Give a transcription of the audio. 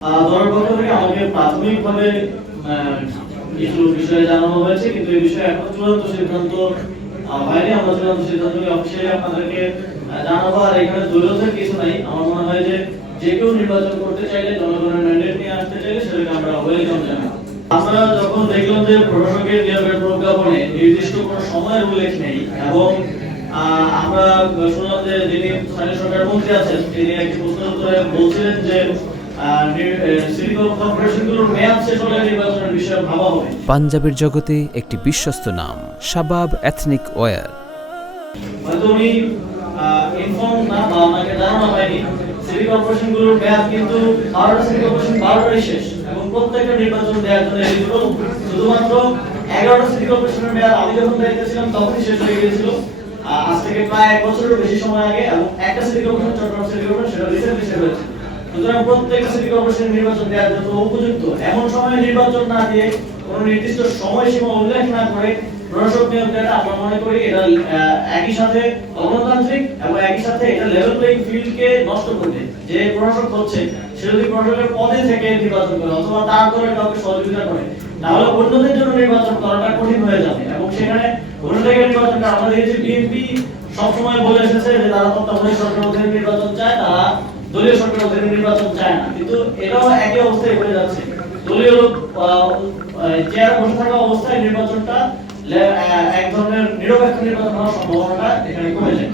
দলের পক্ষ থেকে আমাকে প্রাথমিকভাবে কিছু বিষয়ে জানানো হয়েছে, কিন্তু এই বিষয়ে এখন চূড়ান্ত সিদ্ধান্ত হয়নি। আমরা চূড়ান্ত সিদ্ধান্ত অফিসিয়ালি আপনাদেরকে জানাবো। আর এখানে দলীয়দের কিছু নাই। আমার মনে হয় যে যে কেউ নির্বাচন করতে চাইলে, জনগণের ম্যান্ডেট নিয়ে আসতে চাইলে সেটাকে আমরা ওয়েলকাম জানাই। আমরা যখন দেখলাম যে প্রশাসকের নিয়োগের প্রজ্ঞাপনে নির্দিষ্ট কোনো সময়ের উল্লেখ নেই এবং আমরা শুনলাম যে যিনি স্থানীয় সরকার মন্ত্রী আছেন তিনি একটি প্রশ্নের উত্তরে বলছিলেন যে পাঞ্জাবের জগতে একটি বিশ্বস্ত নাম শাবাব এথনিক ওয়্যার। হয়তো উনি ইনফর্ম না বা আমাকে জানানো হয়নি, সিটি কর্পোরেশনগুলোর মেয়াদ কিন্তু 12টা সিটি কর্পোরেশন 12টাই শেষ এবং প্রত্যেকটা নির্বাচন দেওয়ার জন্য এলিজিবল। শুধুমাত্র 11টা সিটি কর্পোরেশনের মেয়াদ আমি যখন দায়িত্বে ছিলাম তখনই শেষ হয়ে গিয়েছিল, আজ থেকে প্রায় 1 বছরের বেশি সময় আগে। এবং একটা city corporation, Chittagong city corporation, সেটা রিসেন্টলি শেষ হয়েছে। সুতরাং প্রত্যেকটা সিটি কর্পোরেশন নির্বাচন দেওয়ার জন্য উপযুক্ত। এমন সময় নির্বাচন না দিয়ে কোনো নির্দিষ্ট সময়সীমা উল্লেখ না করে প্রশাসক নিয়োগ দেওয়াটা আমরা মনে করি এটা একই সাথে অগণতান্ত্রিক এবং একই সাথে এটা লেভেল প্লেইং ফিল্ডকে নষ্ট করবে। যে প্রশাসক হচ্ছে সে যদি প্রশাসকের পদে থেকে নির্বাচন করে অথবা তার দলে কাউকে সহযোগিতা করে, তাহলে অন্যদের জন্য নির্বাচন করাটা কঠিন হয়ে যাবে। এবং সেখানে অন্য জায়গায় নির্বাচনটা আমরা দেখেছি বিএনপি সবসময় বলে এসেছে যে তারা তত্ত্বাবধায়ক সরকার অধীনে নির্বাচন চায়, তারা দলীয় সরকার অধীনে নির্বাচন চায় না। কিন্তু এটাও একই অবস্থায় হয়ে যাচ্ছে। দলীয় লোক চেয়ারে বসে থাকা অবস্থায় নির্বাচনটা এক ধরনের নিরপেক্ষ নির্বাচন হওয়ার সম্ভাবনাটা এখানে কমে যায়।